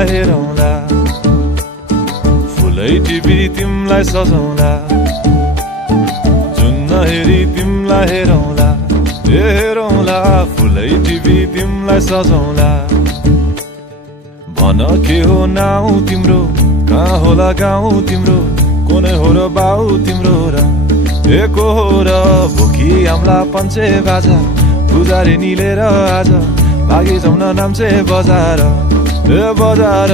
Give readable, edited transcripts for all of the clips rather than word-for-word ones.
तिमलाई हेरौँला फुलै टिपी तिमलाई सजाउँला जुन्न हेरी तिमलाई हेरौँला हेरौँला फुलै टिपी तिमलाई सजाउँला भन के हो नाउ तिम्रो कहाँ होला गाउँ तिम्रो कुनै हो र बाउ तिम्रो र एको हो र भोकी आम्ला पञ्चे बाजा पुजारी निलेर आज भागी जाउँ न नाम्चे बजार बजार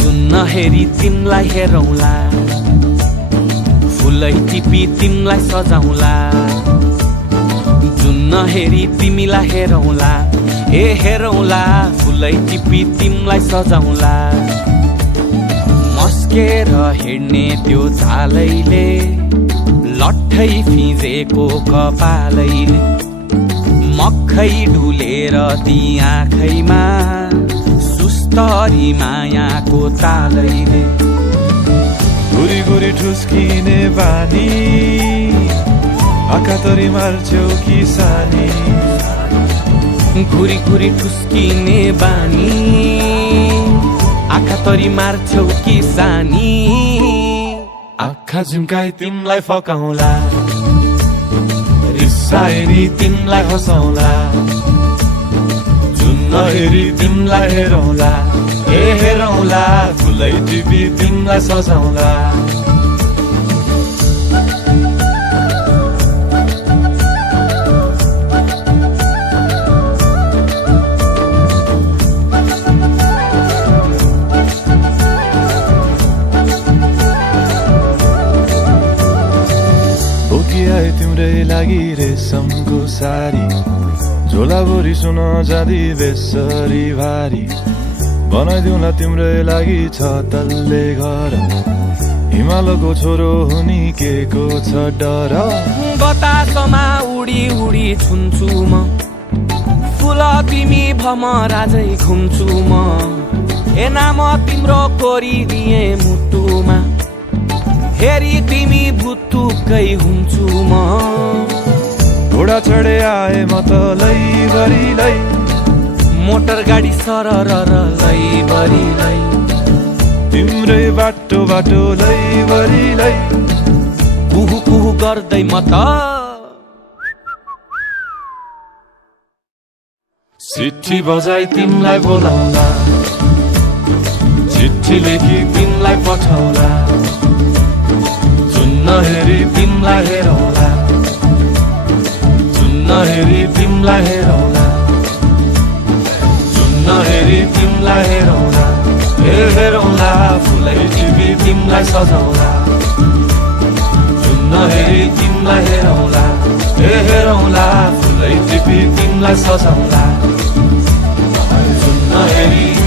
जुन्न हेरी तिमलाई हेरौँला फुलै टिपी तिमलाई सजाउँला जुन्न हेरी तिमीलाई हेरौँला हेरौँला फुलै टिपी तिमलाई सजाउँला मस्केर हिँड्ने त्यो झालैले लट्ठै फिजेको कपालैले मक्खै डुलेर ती आँखैमा सुस्तरी मायाको तालैले गुरी गुरी ठुस्किने बानी आँखातरी मार्छौ कि सानी घुरी घुरी ठुस्किने बानी आँखा तरी मार्छौ कि सानी आँखा झुम्काई तिमलाई फकाउँला रिसाएरी तिमलाई हँसाउँला जुन्न हेरी तिमलाई हेरौँला हेरौँला फुलै टिपी तिमलाई सजाउँला तिम्रै लागि रेशमको सारी झोलाभरि सुन जाँदी बेसरी भारी बनाइदिउँला तिम्रै लागि छ तल्ले घर हिमालको छोरो हुनी के को छ डर बतासमा उडी उडी छुन्छु म फुल तिमी भमराजै घुम्छु म नाम तिम्रो कोरिदिए मुटुमा हेरी तिमी भुतुकै हुन्छु म घोडा चढे आए म त लैभरि मोटर गाडी सरर लैभरि तिम्रै बाटो बाटो लैभरि कुहु कुहु गर्दै म त चिट्ठी बजाई तिमलाई बोलाउँला चिट्ठी लेखी तिमलाई पठाउँला जुन्न हेरी तिमलाई हेरौँला जुन्न हेरी तिमलाई हेरौँला जुन्न हेरी तिमलाई हेरौँला हेरौँला फुलै टिपी तिमलाई सजाउँला जुन्न हेरी तिमलाई हेरौँला हेरौँला फुलै टिपी तिमलाई सजाउँला जुन्न हेरी